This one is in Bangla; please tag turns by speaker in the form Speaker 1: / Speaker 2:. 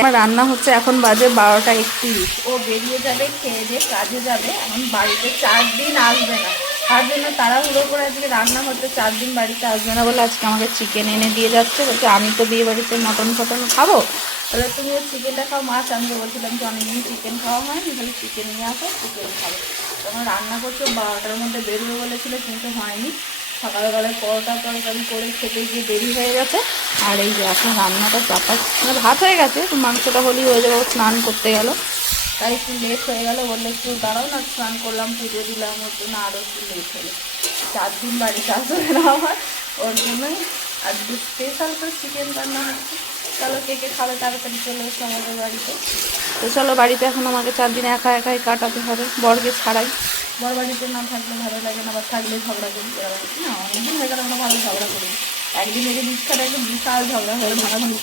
Speaker 1: আমার রান্না হচ্ছে এখন বাজে বারোটা একত্রিশ। ও বেরিয়ে যাবে, খেয়ে দিয়ে কাজে যাবে। এখন বাড়িতে চার দিন আসবে না। তার জন্য তাড়াহুড়ো করে আজকে রান্না হচ্ছে, চার দিন বাড়িতে আসবে না বলে আজকে আমাকে চিকেন এনে দিয়ে যাচ্ছে। বলছে, আমি তো বিয়ে বাড়িতে মটন ফটন খাব। তাহলে তুমিও চিকেনটা খাও মাছ আমি বলছিলাম যে অনেকদিন চিকেন খাওয়া হয়নি, তাহলে চিকেন নিয়ে আসো চিকেন খাব। তখন রান্না করছ, বারোটার মধ্যে বেরোবে বলেছিল, কিন্তু হয়নি। সকালবেলায় পরোটা তরকারি করে খেতে গিয়ে দেরি হয়ে গেছে। আর এই যে এখন রান্নাটা চাপা মানে ভাত হয়ে গেছে মাংসটা হলেই হয়ে যাবে স্নান করতে গেল। তাই একটু লেট হয়ে গেল, বললে একটু দাঁড়াও না, স্নান করলাম, পুজো দিলাম, ওর জন্য আরও একটু লেট হলো। চার দিন আসবে না আমার, ওর জন্যই। আজকে স্পেশাল করে চিকেন রান্না হচ্ছে। চলো কে কে খাবে তাড়াতাড়ি চলে এসো আমাদের বাড়িতে। তো চলো বাড়িতে এখন আমাকে চার দিন একা একাই কাটাতে হবে, বরকে ছাড়াই। বর বাড়িতে না থাকলে ভালো লাগে না বা থাকলে ঝগড়া করি না, অনেকদিন হয়ে গেল আমরা ভালো ঝগড়া করি। একদিন এদিন ইচ্ছাটা একদম বিশাল ঝগড়া হয়ে ভাঙাভাঙি